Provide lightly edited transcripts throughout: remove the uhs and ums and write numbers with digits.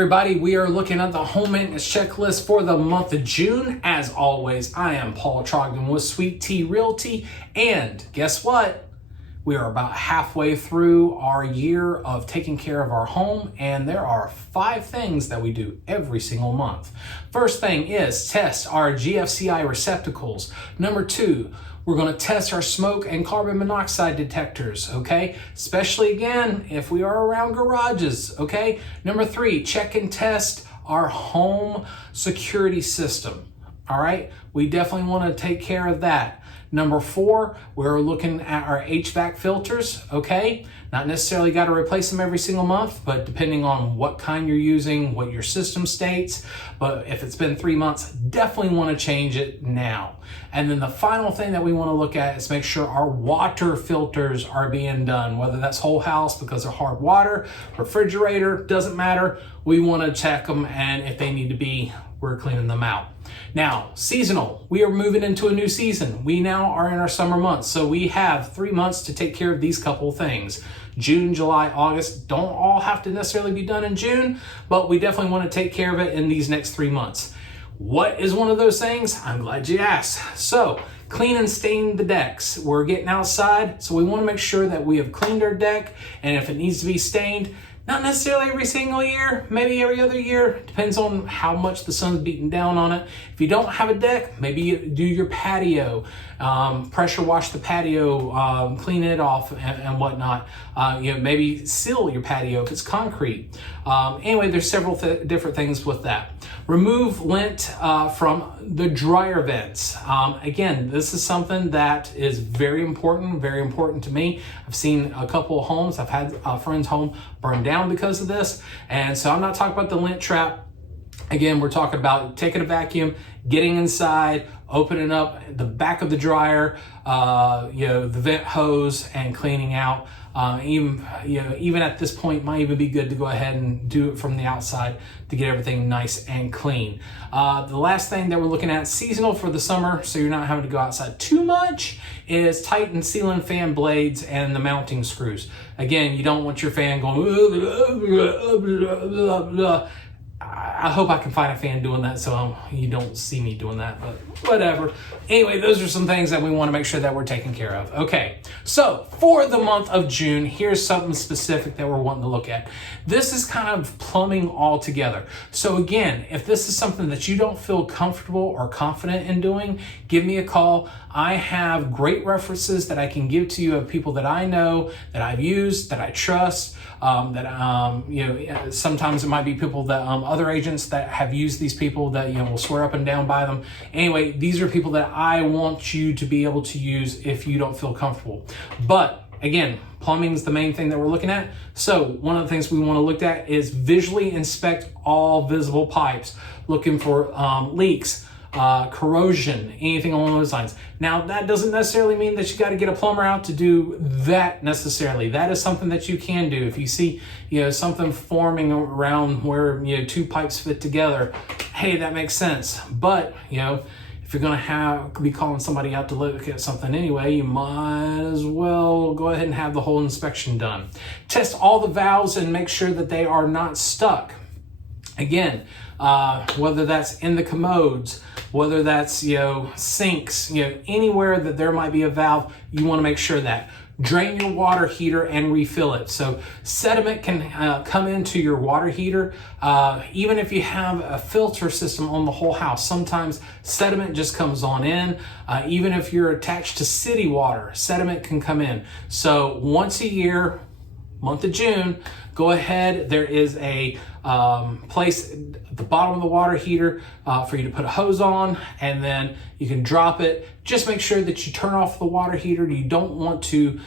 everybody, we are looking at the home maintenance checklist for the month of June. As always, I am Paul Trogdon with Sweet T Realty, and guess what? We are about halfway through our year of taking care of our home, and there are 5 things that we do every single month. First thing is test our GFCI receptacles. Number 2, we're going to test our smoke and carbon monoxide detectors, okay? Especially again, if we are around garages, okay? Number 3, check and test our home security system, all right? We definitely want to take care of that. Number 4, we're looking at our HVAC filters, okay? Not necessarily got to replace them every single month, but depending on what kind you're using, what your system states. But if it's been 3 months, definitely want to change it now. And then the final thing that we want to look at is make sure our water filters are being done, whether that's whole house because of hard water, refrigerator, doesn't matter. We want to check them, and if they need to be, we're cleaning them out. Now, seasonal, we are moving into a new season. We now are in our summer months, so we have 3 months to take care of these couple of things. June, July, August don't all have to necessarily be done in June, but we definitely want to take care of it in these next 3 months. What is one of those things? I'm glad you asked. So, clean and stain the decks. We're getting outside, so we want to make sure that we have cleaned our deck, and if it needs to be stained, not necessarily every single year, maybe every other year. Depends on how much the sun's beating down on it. If you don't have a deck, maybe you do your patio, pressure wash the patio, clean it off and whatnot. Maybe seal your patio if it's concrete. Anyway, there's several different things with that. Remove lint from the dryer vents. Again, this is something that is very important to me. I've seen a couple of homes. I've had a friend's home burned down because of this. And so I'm not talking about the lint trap. Again, we're talking about taking a vacuum, getting inside, opening up the back of the dryer, the vent hose, and cleaning out. Even at this point, might even be good to go ahead and do it from the outside to get everything nice and clean. The last thing that we're looking at, seasonal for the summer, so you're not having to go outside too much, is tighten ceiling fan blades and the mounting screws. Again, you don't want your fan going, I hope I can find a fan doing that so you don't see me doing that, but whatever. Anyway, those are some things that we want to make sure that we're taking care of. Okay, so for the month of June, here's something specific that we're wanting to look at. This is kind of plumbing all together. So again, if this is something that you don't feel comfortable or confident in doing, give me a call. I have great references that I can give to you of people that I know, that I've used, that I trust. Sometimes it might be people that other agents that have used these people that will swear up and down by them. Anyway, these are people that I want you to be able to use if you don't feel comfortable. But again, plumbing is the main thing that we're looking at. So one of the things we want to look at is visually inspect all visible pipes, looking for leaks, corrosion, anything along those lines. Now, that doesn't necessarily mean that you got to get a plumber out to do that necessarily. That is something that you can do. If you see, something forming around where, 2 pipes fit together, hey, that makes sense. But, if you're going to be calling somebody out to look at something anyway, you might as well go ahead and have the whole inspection done. Test all the valves and make sure that they are not stuck. Again, whether that's in the commodes, whether that's, sinks, anywhere that there might be a valve, you want to make sure that. Drain your water heater and refill it. So sediment can come into your water heater. Even if you have a filter system on the whole house, sometimes sediment just comes on in. Even if you're attached to city water, sediment can come in. So once a year, month of June, go ahead. There is a place at the bottom of the water heater for you to put a hose on, and then you can drop it. Just make sure that you turn off the water heater. You don't want to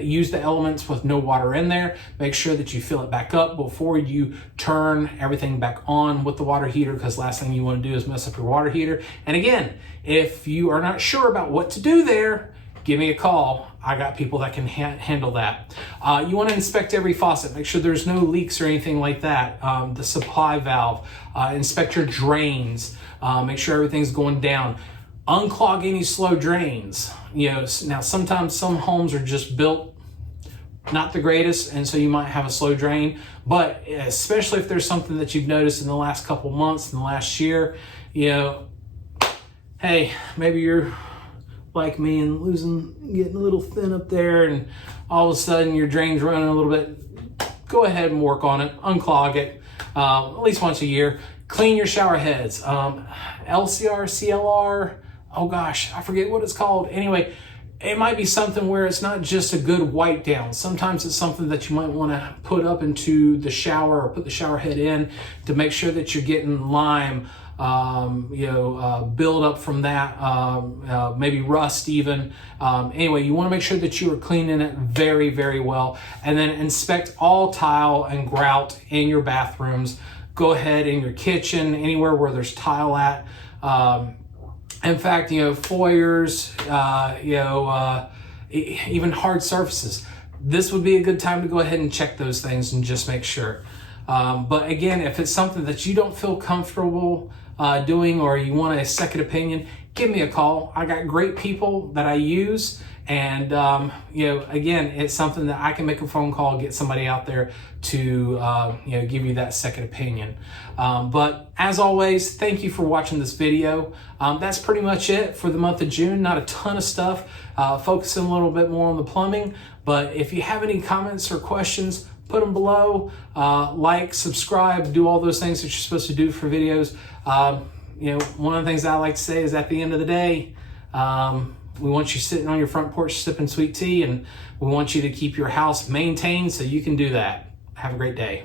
use the elements with no water in there. Make sure that you fill it back up before you turn everything back on with the water heater, because last thing you want to do is mess up your water heater. And again, if you are not sure about what to do there, give me a call. I got people that can handle that. You want to inspect every faucet. Make sure there's no leaks or anything like that. The supply valve. Inspect your drains. Make sure everything's going down. Unclog any slow drains. Now sometimes some homes are just built not the greatest, and so you might have a slow drain. But especially if there's something that you've noticed in the last couple months, in the last year, you know, hey, maybe you're like me and getting a little thin up there, and all of a sudden your drain's running a little bit. Go ahead and work on it, unclog it at least once a year. Clean your shower heads. LCR, CLR, oh gosh, I forget what it's called. Anyway, it might be something where it's not just a good wipe down. Sometimes it's something that you might want to put up into the shower or put the shower head in to make sure that you're getting lime, build up from that, maybe rust even. Anyway, you want to make sure that you are cleaning it very, very well. And then inspect all tile and grout in your bathrooms. Go ahead in your kitchen, anywhere where there's tile at. In fact, foyers, even hard surfaces. This would be a good time to go ahead and check those things and just make sure. But again, if it's something that you don't feel comfortable doing, or you want a second opinion, give me a call. I got great people that I use, and again, it's something that I can make a phone call, get somebody out there to give you that second opinion. But as always, thank you for watching this video. That's pretty much it for the month of June. Not a ton of stuff, focusing a little bit more on the plumbing. But if you have any comments or questions, put them below. Like, subscribe, do all those things that you're supposed to do for videos. One of the things I like to say is, at the end of the day, we want you sitting on your front porch sipping sweet tea, and we want you to keep your house maintained so you can do that. Have a great day.